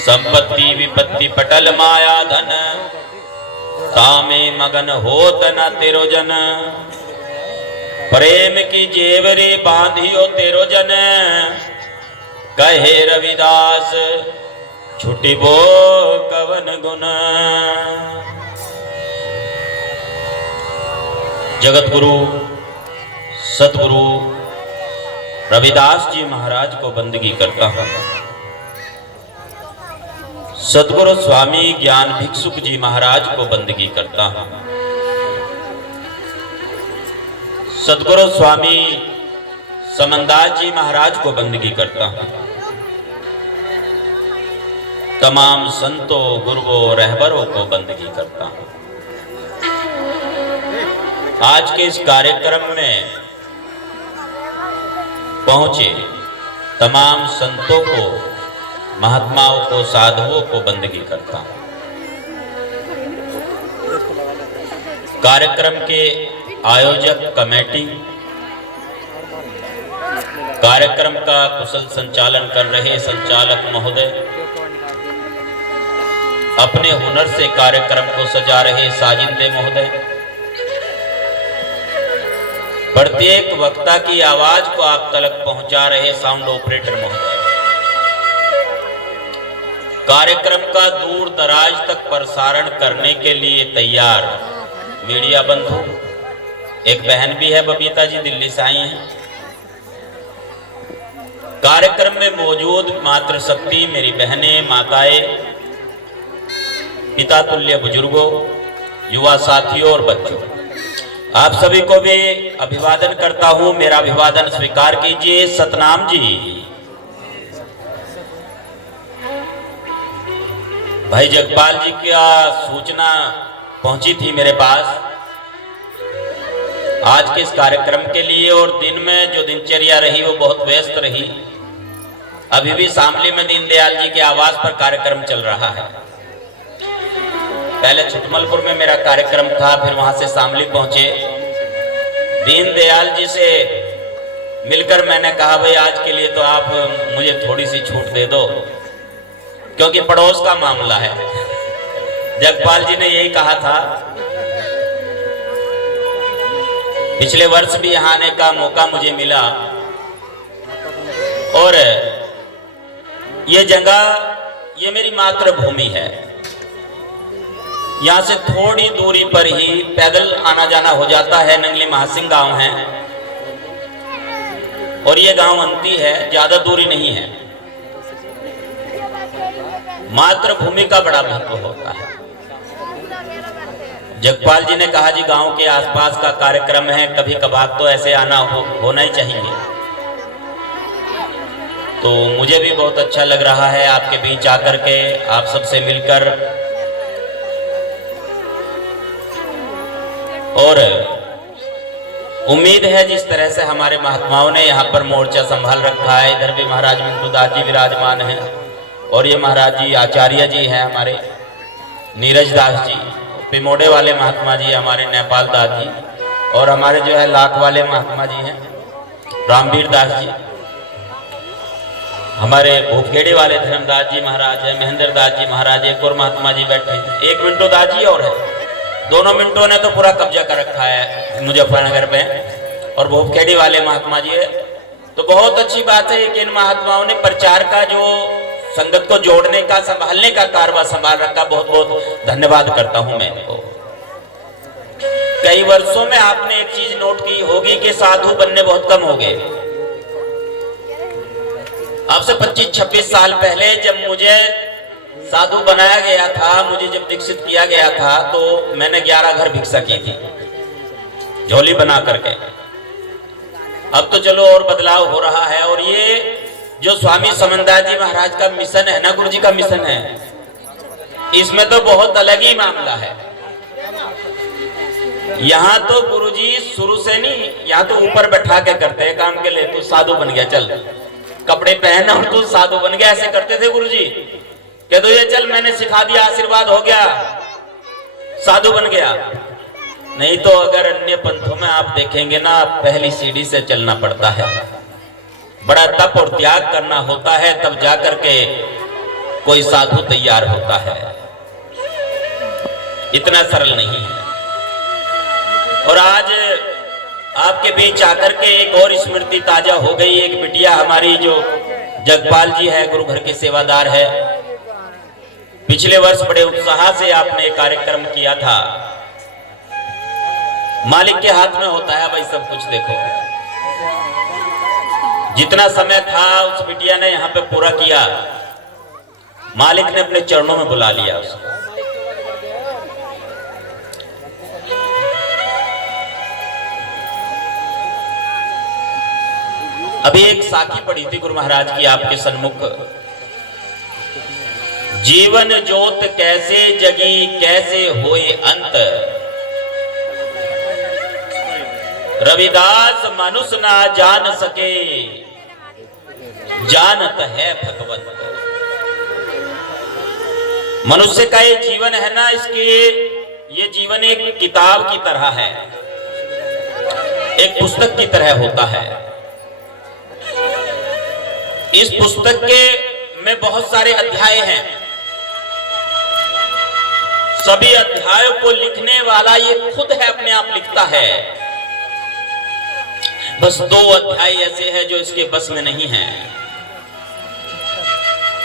संपत्ति विपत्ति पटल माया धन, तामे मगन होत न तेरो जन। प्रेम की जेवरे बांधियो तेरो जन, कहे रविदास छुटी बो कवन गुण। जगत गुरु सतगुरु रविदास जी महाराज को बंदगी करता हूं। सतगुरु स्वामी ज्ञान भिक्षुक जी महाराज को बंदगी करता हूं। सतगुरु स्वामी समनदास जी महाराज को बंदगी करता हूं। तमाम संतों गुरुओं रहबरों को बंदगी करता हूं। आज के इस कार्यक्रम में पहुंचे तमाम संतों को, महात्माओं को, साधुओं को बंदगी करता हूं। कार्यक्रम के आयोजक कमेटी, कार्यक्रम का कुशल संचालन कर रहे संचालक महोदय, अपने हुनर से कार्यक्रम को सजा रहे साजिंदे महोदय, प्रत्येक वक्ता की आवाज को आप तक पहुंचा रहे साउंड ऑपरेटर महोदय, कार्यक्रम का दूर दराज तक प्रसारण करने के लिए तैयार मीडिया बंधु, एक बहन भी है बबीता जी, दिल्ली से आई हैं। कार्यक्रम में मौजूद मातृशक्ति मेरी बहनें, माताएं, पिता तुल्य बुजुर्गों, युवा साथियों और बच्चों, आप सभी को भी अभिवादन करता हूं। मेरा अभिवादन स्वीकार कीजिए। सतनाम जी। भाई जगपाल जी की सूचना पहुंची थी मेरे पास आज के इस कार्यक्रम के लिए, और दिन में जो दिनचर्या रही वो बहुत व्यस्त रही। अभी भी शामली में दीनदयाल जी के आवास पर कार्यक्रम चल रहा है। पहले छुटमलपुर में मेरा कार्यक्रम था, फिर वहां से शामली पहुंचे। दीनदयाल जी से मिलकर मैंने कहा भाई आज के लिए तो आप मुझे थोड़ी सी छूट दे दो, क्योंकि पड़ोस का मामला है। जगपाल जी ने यही कहा था। पिछले वर्ष भी यहाँ आने का मौका मुझे मिला, और ये जगह, ये मेरी मातृभूमि है। यहाँ से थोड़ी दूरी पर ही पैदल आना जाना हो जाता है। नंगली महासिंह गांव है और ये गांव अंती है, ज्यादा दूरी नहीं है। मातृभूमि का बड़ा महत्व होता है। जगपाल जी ने कहा जी गांव के आसपास का कार्यक्रम है, कभी कभार तो ऐसे आना होना ही चाहिए। तो मुझे भी बहुत अच्छा लग रहा है आपके बीच आकर के, आप सबसे मिलकर, और उम्मीद है जिस तरह से हमारे महात्माओं ने यहाँ पर मोर्चा संभाल रखा है। इधर भी महाराज मिंटू दास जी विराजमान हैं, और ये महाराज जी आचार्य जी हैं हमारे, नीरज दास जी, पिमोड़े वाले महात्मा जी हमारे नेपाल दास जी, और हमारे जो है लाख वाले महात्मा जी हैं रामवीर दास जी, हमारे भूखेड़ी वाले धर्मदास जी महाराज है, महेंद्र दास जी महाराज, एक और महात्मा जी बैठे हैं, एक मिंटू दास जी और है। दोनों मिनटों ने तो पूरा कब्जा कर रखा है मुजफ्फरनगर में, और भूखेड़ी वाले महात्मा जी है। तो बहुत अच्छी बात है कि इन महात्माओं ने प्रचार का जो संगत को जोड़ने का, संभालने का कारभार संभाल रखा। बहुत बहुत धन्यवाद करता हूं मैं इनको। कई वर्षों में आपने एक चीज नोट की होगी कि साधु बनने बहुत कम हो गए। अब से 25-26 साल पहले जब मुझे साधु बनाया गया था, मुझे जब दीक्षित किया गया था, तो मैंने 11 घर भिक्षा की थी झोली बना करके। अब तो चलो और बदलाव हो रहा है, और ये जो स्वामी समनदास जी महाराज का मिशन है ना, गुरु जी का मिशन है, इसमें तो बहुत अलग ही मामला है। यहाँ तो गुरु जी शुरू से नहीं, यहाँ तो ऊपर बैठा के करते हैं काम के लिए। तू साधु बन गया, चल कपड़े पहन और तू साधु बन गया, ऐसे करते थे गुरु जी। कह दो ये चल मैंने सिखा दिया, आशीर्वाद हो गया, साधु बन गया। नहीं तो अगर अन्य पंथों में आप देखेंगे ना, पहली सीढ़ी से चलना पड़ता है, बड़ा तप और त्याग करना होता है, तब जाकर के कोई साधु तैयार होता है, इतना सरल नहीं है। और आज आपके बीच आकर के एक और स्मृति ताजा हो गई। एक बिटिया हमारी जो जगपाल जी है, गुरु घर के सेवादार है, पिछले वर्ष बड़े उत्साह से आपने कार्यक्रम किया था। मालिक के हाथ में होता है भाई सब कुछ। देखो जितना समय था उस बिटिया ने यहाँ पे पूरा किया, मालिक ने अपने चरणों में बुला लिया उसको। अभी एक साखी पढ़ी थी गुरु महाराज की आपके सन्मुख। जीवन ज्योत कैसे जगी कैसे होए अंत, रविदास मनुष्य ना जान सके जानत है भगवंत। मनुष्य का ये जीवन है ना, इसके ये जीवन एक किताब की तरह है, एक पुस्तक की तरह होता है। इस पुस्तक के में बहुत सारे अध्याय हैं। सभी अध्यायों को लिखने वाला ये खुद है, अपने आप लिखता है। बस 2 अध्याय ऐसे हैं जो इसके बस में नहीं है,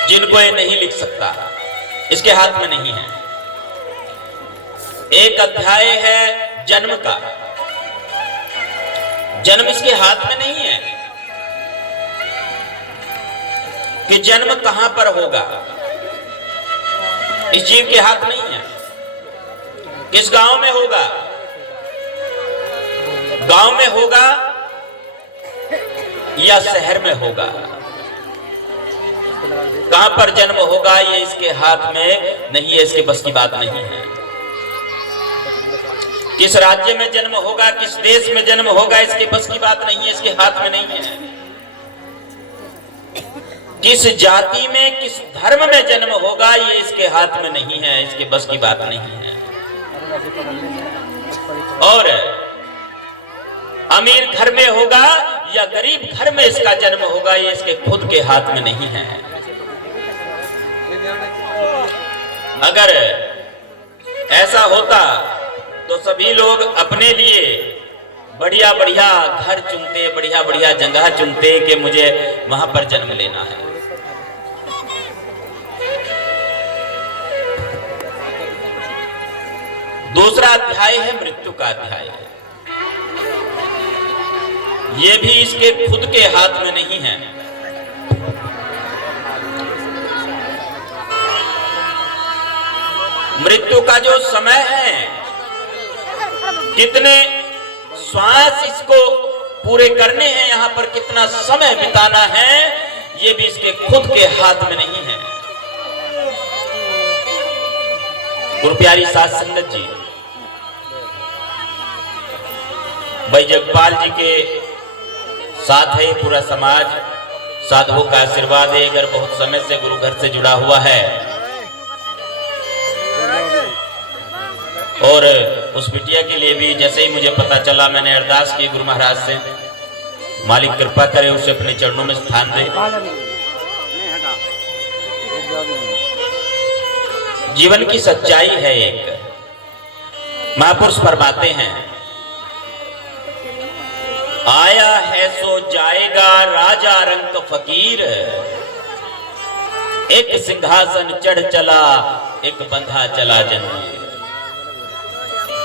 जिनको ये नहीं लिख सकता, इसके हाथ में नहीं है। एक अध्याय है जन्म का। जन्म इसके हाथ में नहीं है कि जन्म कहां पर होगा, इस जीव के हाथ नहीं है। किस गांव में होगा, गांव में होगा या शहर में होगा, कहां पर जन्म होगा ये इसके हाथ में नहीं है, इसके बस की बात नहीं है। किस राज्य में जन्म होगा, किस देश में जन्म होगा, इसके बस की बात नहीं है, इसके हाथ में नहीं है। किस जाति में किस धर्म में जन्म होगा ये इसके हाथ में नहीं है, इसके बस की बात नहीं है। और अमीर घर में होगा या गरीब घर में इसका जन्म होगा ये इसके खुद के हाथ में नहीं है। अगर ऐसा होता तो सभी लोग अपने लिए बढ़िया बढ़िया घर चुनते, बढ़िया बढ़िया जगह चुनते कि मुझे वहां पर जन्म लेना है। दूसरा अध्याय है मृत्यु का अध्याय। ये भी इसके खुद के हाथ में नहीं है। मृत्यु का जो समय है, कितने श्वास इसको पूरे करने हैं, यहां पर कितना समय बिताना है, ये भी इसके खुद के हाथ में नहीं है। गुरु प्यारी साध संगत जी, भाई जगपाल जी के साथ है पूरा समाज, साधुओं का आशीर्वाद है। अगर बहुत समय से गुरु घर से जुड़ा हुआ है और उस बिटिया के लिए भी जैसे ही मुझे पता चला, मैंने अरदास की गुरु महाराज से, मालिक कृपा करे उसे अपने चरणों में स्थान दे। जीवन की सच्चाई है एक, महापुरुष फरमाते हैं, आया है सो जाएगा राजा रंग फकीर, एक सिंहासन चढ़ चला एक बंधा चला जंजीर।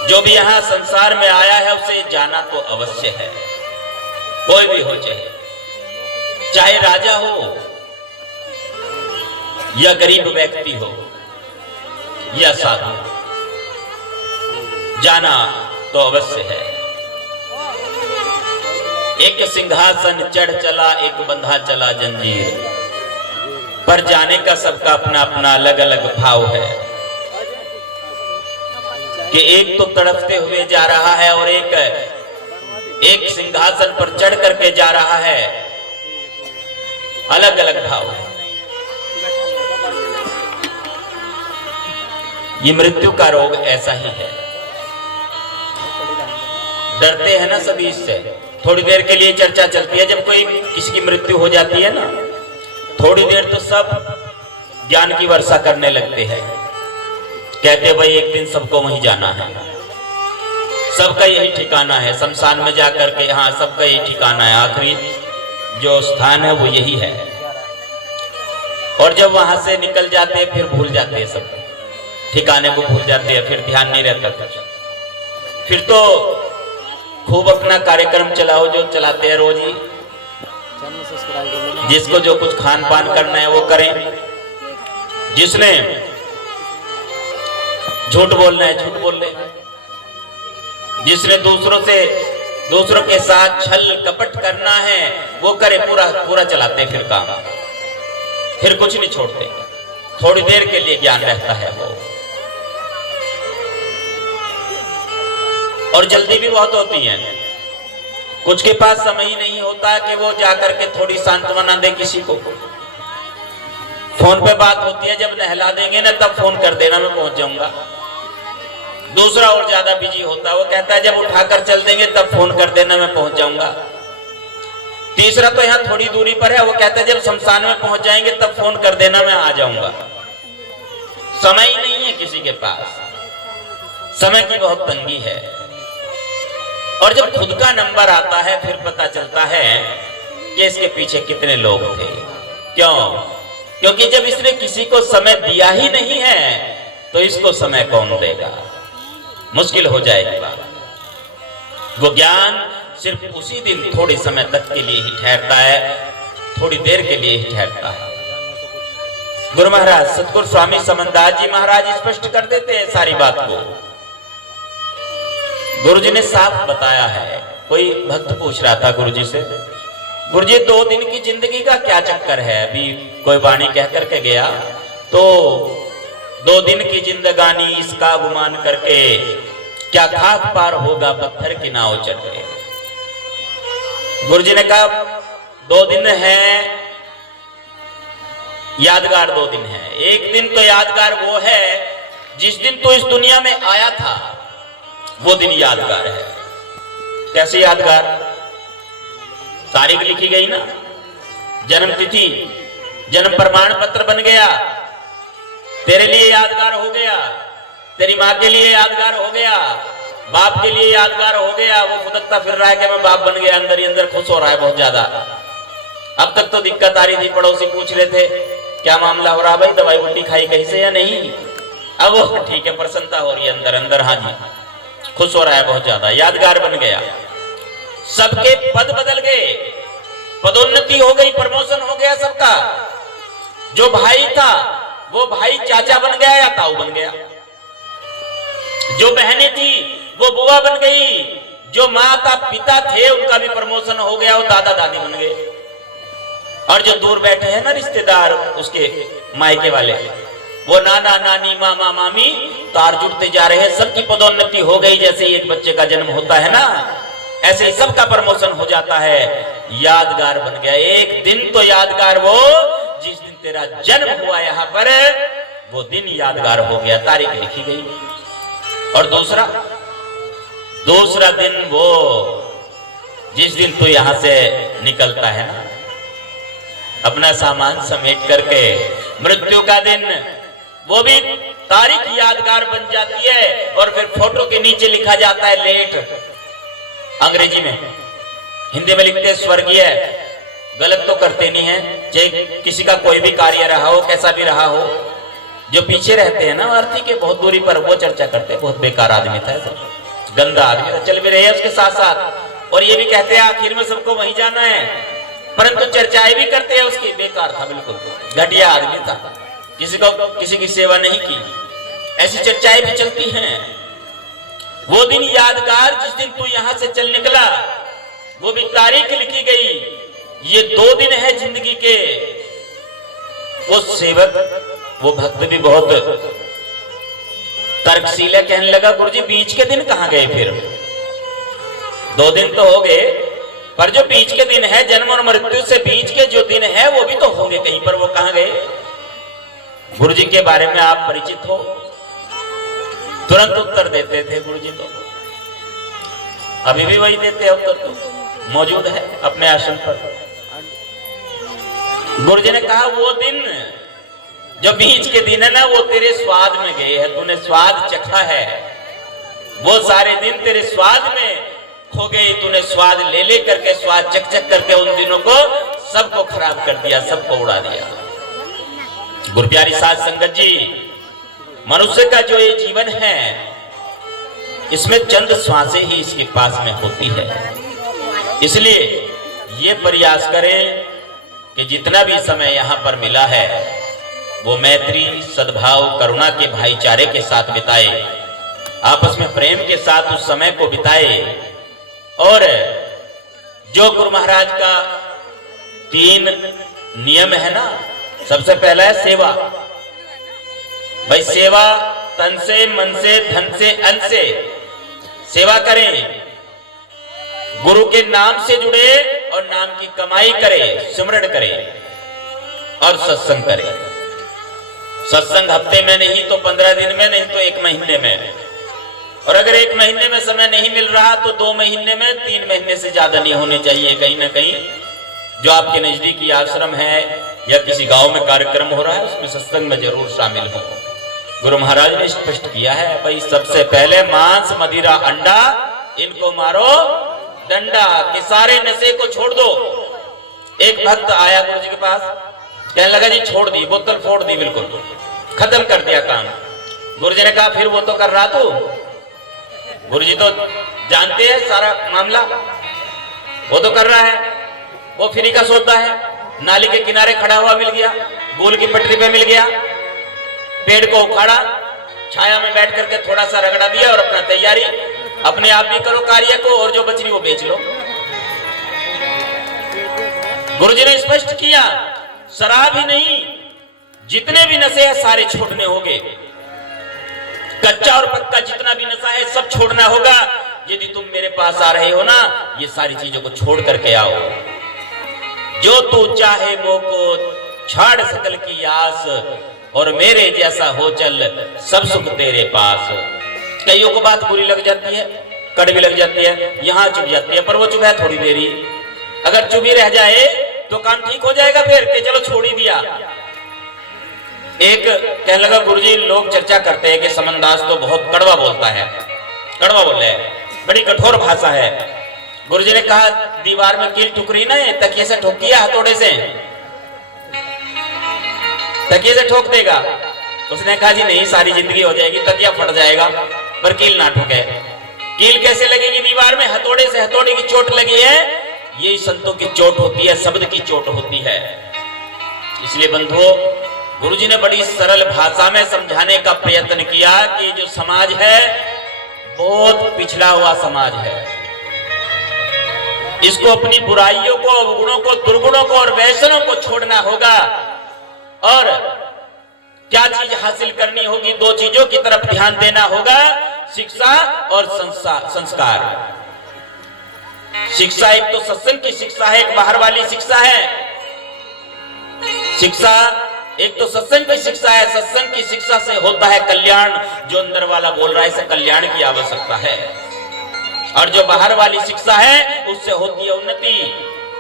जो भी यहां संसार में आया है उसे जाना तो अवश्य है, कोई भी हो, चाहे राजा हो या गरीब व्यक्ति हो या साधु, जाना तो अवश्य है। एक सिंहासन चढ़ चला एक बंधा चला जंजीर, पर जाने का सबका अपना अपना अलग अलग भाव है कि एक तो तड़पते हुए जा रहा है और एक सिंहासन पर चढ़ करके जा रहा है, अलग अलग भाव है। ये मृत्यु का रोग ऐसा ही है। डरते हैं ना सभी इससे। थोड़ी देर के लिए चर्चा चलती है, जब कोई किसी की मृत्यु हो जाती है ना, थोड़ी देर तो सब ज्ञान की वर्षा करने लगते हैं। कहते भाई एक दिन सबको वहीं जाना है, सबका यही ठिकाना है, शमशान में जाकर के, हाँ सबका यही ठिकाना है, आखिरी जो स्थान है वो यही है। और जब वहां से निकल जाते हैं फिर भूल जाते हैं, सब ठिकाने को भूल जाते हैं, फिर ध्यान नहीं रहता कुछ। फिर तो खूब अपना कार्यक्रम चलाओ जो चलाते हैं रोज ही, जिसको जो कुछ खान पान करना है वो करें, जिसने झूठ बोलना है झूठ बोल ले, जिसने दूसरों के साथ छल कपट करना है वो करे, पूरा पूरा चलाते फिर काम, फिर कुछ नहीं छोड़ते। थोड़ी देर के लिए ज्ञान रहता है वो, और जल्दी भी बहुत होती है। कुछ के पास समय ही नहीं होता कि वो जाकर के थोड़ी सांत्वना दे किसी को। फोन पे बात होती है, जब नहला देंगे ना तब फोन कर देना, मैं पहुंच जाऊंगा। दूसरा और ज्यादा बिजी होता है, वो कहता है जब उठाकर चल देंगे तब फोन कर देना, मैं पहुंच जाऊंगा। तीसरा तो यहाँ थोड़ी दूरी पर है, वो कहता है जब शमशान में पहुंच जाएंगे तब फोन कर देना, मैं आ जाऊंगा। समय ही नहीं है किसी के पास, समय की बहुत तंगी है। और जब खुद का नंबर आता है फिर पता चलता है कि इसके पीछे कितने लोग थे। क्यों? क्योंकि जब इसने किसी को समय दिया ही नहीं है तो इसको समय कौन देगा? मुश्किल हो जाएगी बात। वो ज्ञान सिर्फ उसी दिन थोड़े समय तक के लिए ही ठहरता है, थोड़ी देर के लिए ही ठहरता है। गुरु महाराज सतगुरु स्वामी समनदास जी महाराज स्पष्ट कर देते हैं सारी बात को। गुरु जी ने साफ बताया है। कोई भक्त पूछ रहा था गुरु जी से, गुरु जी 2 दिन की जिंदगी का क्या चक्कर है? अभी कोई वाणी कह करके गया तो 2 दिन की जिंदगानी इसका गुमान करके क्या खाक पार होगा पत्थर की नाव चढ़े। गुरु जी ने कहा 2 दिन है, यादगार 2 दिन है। एक दिन तो यादगार वो है जिस दिन तो इस दुनिया में आया था, वो दिन यादगार है। कैसे यादगार? तारीख लिखी गई ना, जन्म तिथि, जन्म प्रमाण पत्र बन गया, तेरे लिए यादगार हो गया, तेरी माँ के लिए यादगार हो गया, बाप के लिए यादगार हो गया। वो फुदकता फिर रहा है कि मैं बाप बन गया, अंदर ही अंदर खुश हो रहा है बहुत ज्यादा। अब तक तो दिक्कत आ रही थी, पड़ोसी पूछ रहे थे क्या मामला हो रहा भाई, दवाई बुट्टी खाई कहीं से या नहीं? अब वो ठीक है, प्रसन्नता हो रही है अंदर अंदर, हाँ जी खुश हो रहा है बहुत ज्यादा, यादगार बन गया। सबके पद बदल गए, पदोन्नति हो गई, प्रमोशन हो गया सबका। जो भाई था वो भाई चाचा बन गया या ताऊ बन गया, जो बहनें थी वो बुआ बन गई, जो माता पिता थे उनका भी प्रमोशन हो गया, वो दादा दादी बन गए। और जो दूर बैठे हैं ना रिश्तेदार, उसके मायके वाले, वो नाना नानी मामा मामी तार जुड़ते जा रहे हैं, सबकी पदोन्नति हो गई। जैसे एक बच्चे का जन्म होता है ना, ऐसे ही सबका प्रमोशन हो जाता है, यादगार बन गया। एक दिन तो यादगार वो जिस दिन तेरा जन्म हुआ यहाँ पर, वो दिन यादगार हो गया, तारीख लिखी गई। और दूसरा दिन वो जिस दिन तू यहां से निकलता है ना अपना सामान समेट करके, मृत्यु का दिन, वो भी तारीख यादगार बन जाती है। और फिर फोटो के नीचे लिखा जाता है लेट, अंग्रेजी में, हिंदी में लिखते स्वर्गीय। गलत तो करते नहीं है, चाहे किसी का कोई भी कार्य रहा हो, कैसा भी रहा हो। जो पीछे रहते हैं ना अर्थी के बहुत दूरी पर, वो चर्चा करते हैं बहुत बेकार आदमी था, गंदा आदमी था, चल भी रहे उसके साथ साथ। और ये भी कहते हैं आखिर में सबको वहीं जाना है, परंतु चर्चाएं भी करते हैं उसकी, बेकार था, बिल्कुल घटिया आदमी था, किसी की सेवा नहीं की, ऐसी चर्चाएं भी चलती हैं। वो दिन यादगार जिस दिन तू यहां से चल निकला, वो भी तारीख लिखी गई। ये 2 दिन है जिंदगी के। वो सेवक, वो भक्त भी बहुत तर्कशील है, कहने लगा गुरुजी बीच के दिन कहां गए? फिर 2 दिन तो हो गए, पर जो बीच के दिन है, जन्म और मृत्यु से बीच के जो दिन है वो भी तो होंगे कहीं पर, वो कहां गए? गुरुजी के बारे में आप परिचित हो? तुरंत उत्तर देते थे गुरुजी, तो अभी भी वही देते हैं उत्तर, तो मौजूद है अपने आश्रम पर। गुरुजी ने कहा वो दिन जो बीच के दिन है ना वो तेरे स्वाद में गए हैं, तूने स्वाद चखा है, वो सारे दिन तेरे स्वाद में खो गए, तूने स्वाद ले ले करके, स्वाद चख चख करके उन दिनों को सबको खराब कर दिया, सबको उड़ा दिया। गुरु प्यारी साध संगत जी, मनुष्य का जो ये जीवन है इसमें चंद श्वासें ही इसके पास में होती है, इसलिए ये प्रयास करें कि जितना भी समय यहाँ पर मिला है वो मैत्री, सद्भाव, करुणा के भाईचारे के साथ बिताए, आपस में प्रेम के साथ उस समय को बिताए। और जो गुरु महाराज का 3 नियम है ना, सबसे पहला है सेवा। भाई सेवा तन से, मन से, धन से, अन्न से सेवा करें, गुरु के नाम से जुड़े और नाम की कमाई करें, सिमरण करें और सत्संग करें। सत्संग हफ्ते में नहीं तो 15 दिन में, नहीं तो 1 महीने में, और अगर 1 महीने में समय नहीं मिल रहा तो 2 महीने में, 3 महीने से ज्यादा नहीं होने चाहिए। कहीं ना कहीं जो आपके नजदीकी आश्रम है या किसी गांव में कार्यक्रम हो रहा है उसमें सत्संग में जरूर शामिल हो। गुरु महाराज ने स्पष्ट किया है, भाई सबसे पहले मांस, मदिरा, अंडा इनको मारो डंडा, के सारे नशे को छोड़ दो। एक भक्त आया गुरु जी के पास, कहने लगा जी छोड़ दी, बोतल फोड़ दी, बिल्कुल खत्म कर दिया काम। गुरु जी ने कहा फिर वो तो कर रहा तू, गुरु जी तो जानते हैं सारा मामला, वो तो कर रहा है, वो फ्री का सौदा है, नाली के किनारे खड़ा हुआ मिल गया, गोल की पटरी पे मिल गया, पेड़ को उखाड़ा, छाया में बैठ करके थोड़ा सा रगड़ा दिया और अपना तैयारी, अपने आप भी करो कार्य को और जो बच रही वो बेच लो। गुरुजी ने स्पष्ट किया, शराब ही नहीं, जितने भी नशे हैं सारे छोड़ने होंगे, कच्चा और पक्का जितना भी नशा है सब छोड़ना होगा। यदि तुम मेरे पास आ रहे हो ना, ये सारी चीजों को छोड़ करके आओ। जो तू चाहे वो को छाड़ सकल की आस, और मेरे जैसा हो चल सब सुख तेरे पास। कईयों को बात बुरी लग जाती है, कड़वी लग जाती है, यहाँ चुभ जाती है, पर वो चुभ है थोड़ी देरी, अगर चुभी रह जाए तो काम ठीक हो जाएगा फिर कि चलो छोड़ ही दिया। एक कहने लगा गुरुजी, लोग चर्चा करते हैं कि समनदास तो बहुत कड़वा बोलता है, कड़वा बोले है, बड़ी कठोर भाषा है। गुरुजी ने कहा दीवार में कील ठुकरी ना, तकिए से ठोक दिया, हथौड़े से तकिए से ठोक देगा। उसने कहा जी नहीं, सारी जिंदगी हो जाएगी, तकिया फट जाएगा पर कील ना ठोके। कील कैसे लगेगी दीवार में? हथौड़े से। हथौड़े की चोट लगी है, यही संतों की चोट होती है, शब्द की चोट होती है। इसलिए बंधुओं, गुरुजी ने बड़ी सरल भाषा में समझाने का प्रयत्न किया कि जो समाज है बहुत पिछड़ा हुआ समाज है, इसको अपनी बुराइयों को, अवगुणों को, दुर्गुणों को और व्यसनों को छोड़ना होगा। और क्या चीज हासिल करनी होगी? 2 चीजों की तरफ ध्यान देना होगा, शिक्षा और संस्कार। शिक्षा एक तो सत्संग की शिक्षा है, एक बाहर वाली शिक्षा है। शिक्षा एक तो सत्संग की शिक्षा है, सत्संग की शिक्षा से होता है कल्याण। जो अंदर वाला बोल रहा है इसे कल्याण की आवश्यकता है, और जो बाहर वाली शिक्षा है उससे होती है उन्नति,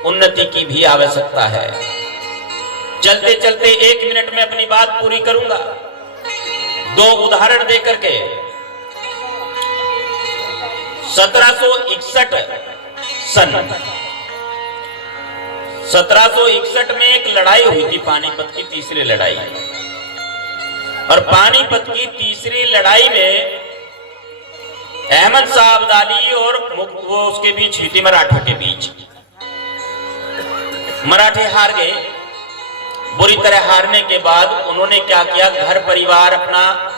उन्नति की भी आवश्यकता है। चलते चलते 1 मिनट में अपनी बात पूरी करूंगा, 2 उदाहरण देकर के। 1761 में एक लड़ाई हुई थी, पानीपत की तीसरी लड़ाई। और पानीपत की तीसरी लड़ाई में अहमद शाह अब्दाली और वो उसके बीच हुई थी, मराठों के बीच। मराठे हार गए। बुरी तरह हारने के बाद उन्होंने क्या किया, घर परिवार अपना,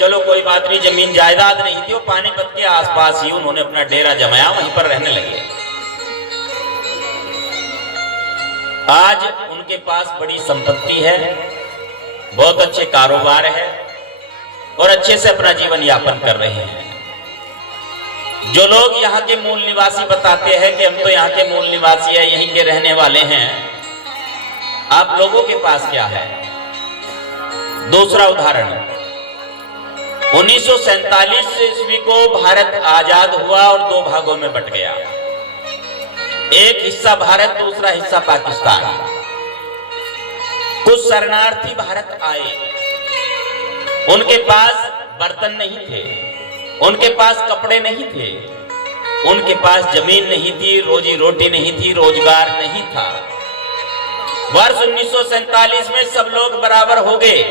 चलो कोई बात नहीं, जमीन जायदाद नहीं थी, वो पानीपत के आसपास ही उन्होंने अपना डेरा जमाया, वहीं पर रहने लगे। आज उनके पास बड़ी संपत्ति है, बहुत अच्छे कारोबार है और अच्छे से अपना जीवन यापन कर रहे हैं। जो लोग यहाँ के मूल निवासी बताते हैं कि हम तो यहाँ के मूल निवासी हैं, यहीं के रहने वाले हैं, आप लोगों के पास क्या है? दूसरा उदाहरण, 1947 ईस्वी को भारत आजाद हुआ और 2 भागों में बट गया। एक हिस्सा भारत, दूसरा हिस्सा पाकिस्तान। कुछ शरणार्थी भारत आए, उनके पास बर्तन नहीं थे, उनके पास कपड़े नहीं थे, उनके पास जमीन नहीं थी, रोजी रोटी नहीं थी, रोजगार नहीं था। वर्ष 1947 में सब लोग बराबर हो गए,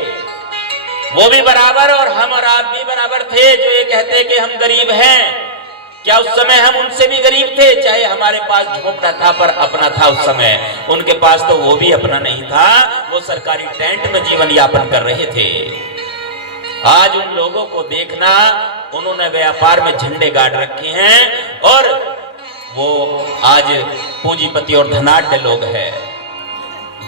वो भी बराबर और हम और आप भी बराबर थे। जो ये कहते कि हम गरीब हैं, क्या उस समय हम उनसे भी गरीब थे? चाहे हमारे पास झोपड़ा था पर अपना था उस समय, उनके पास तो वो भी अपना नहीं था, वो सरकारी टेंट में जीवन यापन कर रहे थे। आज उन लोगों को देखना, उन्होंने व्यापार में झंडे गाड़ रखे हैं और वो आज पूंजीपति और धनाढ्य लोग हैं।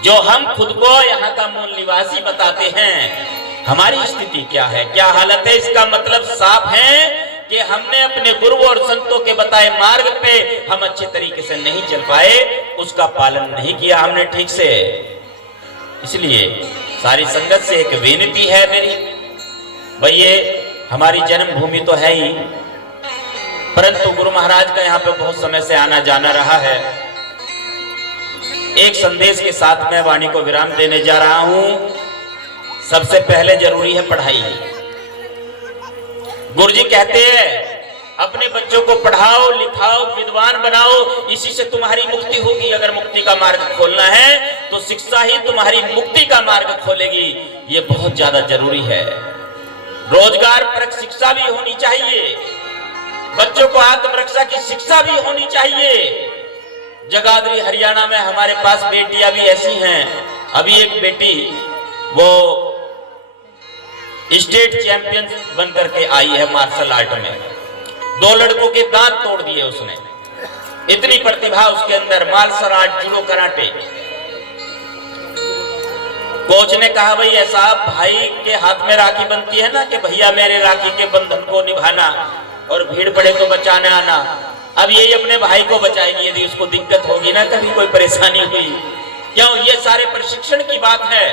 जो हम खुद को यहाँ का मूल निवासी बताते हैं, हमारी स्थिति क्या है, क्या हालत है? इसका मतलब साफ है कि हमने अपने गुरुओं और संतों के बताए मार्ग पे हम अच्छे तरीके से नहीं चल पाए, उसका पालन नहीं किया हमने ठीक से। इसलिए सारी संगत से एक विनती है मेरी, भाई ये हमारी जन्मभूमि तो है ही, परंतु गुरु महाराज का यहाँ पे बहुत समय से आना जाना रहा है। एक संदेश के साथ मैं वाणी को विराम देने जा रहा हूं। सबसे पहले जरूरी है पढ़ाई। गुरुजी कहते हैं अपने बच्चों को पढ़ाओ, लिखाओ, विद्वान बनाओ, इसी से तुम्हारी मुक्ति होगी। अगर मुक्ति का मार्ग खोलना है तो शिक्षा ही तुम्हारी मुक्ति का मार्ग खोलेगी। ये बहुत ज्यादा जरूरी है। रोजगार परक शिक्षा भी होनी चाहिए, बच्चों को आत्मरक्षा की शिक्षा भी होनी चाहिए। जगाधरी हरियाणा में हमारे पास बेटियां भी ऐसी हैं। अभी एक बेटी वो स्टेट चैंपियन बन करके आई है मार्शल आर्ट में। 2 लड़कों के दांत तोड़ दिए उसने, इतनी प्रतिभा उसके अंदर। Martial art, judo, karate. Coach ने कहा भाई ऐसा भाई के हाथ में राखी बनती है ना कि भैया मेरे राखी के बंधन को निभाना और भीड़ पड़े तो बचाने आना। अब यही अपने भाई को बचाएगी यदि उसको दिक्कत होगी ना, कभी कोई परेशानी हुई। क्यों? ये सारे प्रशिक्षण की बात है।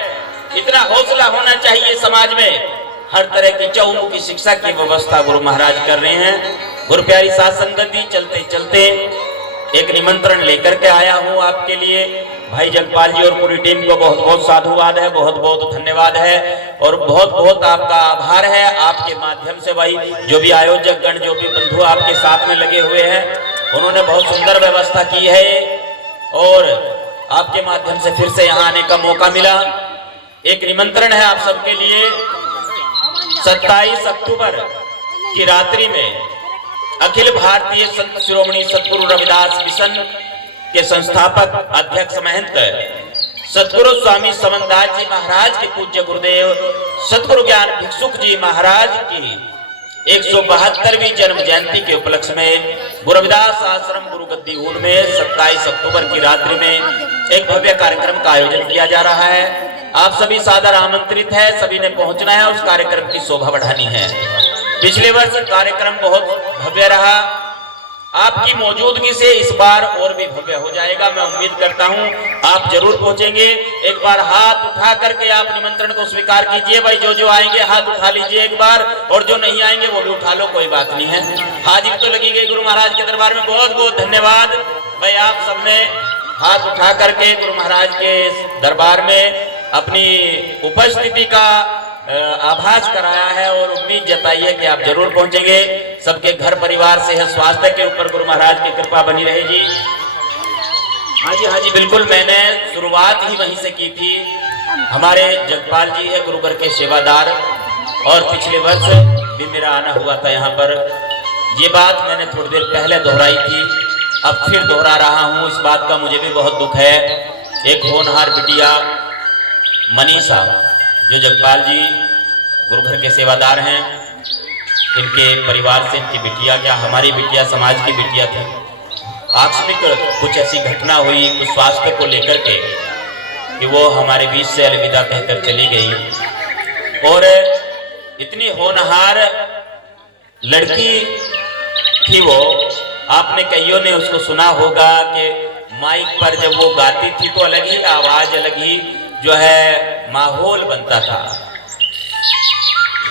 इतना हौसला होना चाहिए समाज में। हर तरह की चहुमुखी शिक्षा की व्यवस्था गुरु महाराज कर रहे हैं। गुरु प्यारी साध संगत जी, चलते चलते एक निमंत्रण लेकर के आया हूं आपके लिए। भाई जगपाल जी और पूरी टीम को बहुत बहुत साधुवाद है, बहुत बहुत धन्यवाद है और बहुत बहुत आपका आभार है। आपके माध्यम से भाई जो भी आयोजक गण, जो भी बंधु आपके साथ में लगे हुए हैं, उन्होंने बहुत सुंदर व्यवस्था की है और आपके माध्यम से फिर से यहाँ आने का मौका मिला। एक निमंत्रण है आप सबके लिए। 27 अक्टूबर की रात्रि में अखिल भारतीय संत शिरोमणि सतगुरु रविदास मिशन के संस्थापक अध्यक्ष महंत सतगुरु स्वामी समनदास जी महाराज के पूज्य गुरुदेव सतगुरु ज्ञान भिक्षुक जी महाराज की 172वीं जन्म जयंती के उपलक्ष्य में गुरु रविदास आश्रम गुरु गद्दी ऊन में 27 अक्टूबर की रात्रि में एक भव्य कार्यक्रम का आयोजन किया जा रहा है। आप सभी सादर आमंत्रित है, सभी ने पहुंचना है, उस कार्यक्रम की शोभा बढ़ानी है। पिछले वर्ष कार्यक्रम बहुत भव्य रहा, आपकी मौजूदगी से इस बार और भी भव्य हो जाएगा। मैं उम्मीद करता हूं आप जरूर पहुंचेंगे। एक बार हाथ उठा करके आप निमंत्रण को स्वीकार कीजिए। भाई जो आएंगे हाथ उठा लीजिए एक बार, और जो नहीं आएंगे वो भी उठा लो, कोई बात नहीं है। हाजिरी तो लगी गई गुरु महाराज के दरबार में। बहुत बहुत धन्यवाद भाई, आप सबने हाथ उठा करके गुरु महाराज के दरबार में अपनी उपस्थिति का आभास कराया है और उम्मीद जताइए कि आप जरूर पहुंचेंगे। सबके घर परिवार से है, स्वास्थ्य के ऊपर गुरु महाराज की कृपा बनी रहेगी। हाँ जी बिल्कुल, मैंने शुरुआत ही वहीं से की थी। हमारे जगपाल जी है गुरु घर के सेवादार और पिछले वर्ष भी मेरा आना हुआ था यहाँ पर। ये बात मैंने थोड़ी देर पहले दोहराई थी, अब फिर दोहरा रहा हूँ। इस बात का मुझे भी बहुत दुख है। एक होनहार बिटिया मनीषा, जो जगपाल जी गुरु घर के सेवादार हैं, इनके परिवार से इनकी बिटिया, क्या हमारी बिटिया समाज की बिटिया थी, आकस्मिक कुछ ऐसी घटना हुई कुछ स्वास्थ्य को लेकर के कि वो हमारे बीच से अलविदा कहकर चली गई। और इतनी होनहार लड़की थी वो, आपने कईयों ने उसको सुना होगा कि माइक पर जब वो गाती थी तो अलग ही आवाज, अलग ही जो है माहौल बनता था।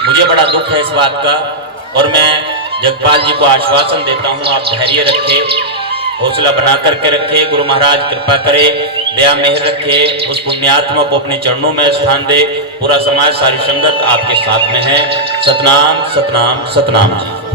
मुझे बड़ा दुख है इस बात का और मैं जगपाल जी को आश्वासन देता हूं, आप धैर्य रखें, हौसला बना करके रखें। गुरु महाराज कृपा करे दया मेहर रखे, उस पुण्यात्मा को अपने चरणों में स्थान दे। पूरा समाज, सारी संगत आपके साथ में है। सतनाम सतनाम सतनाम जी।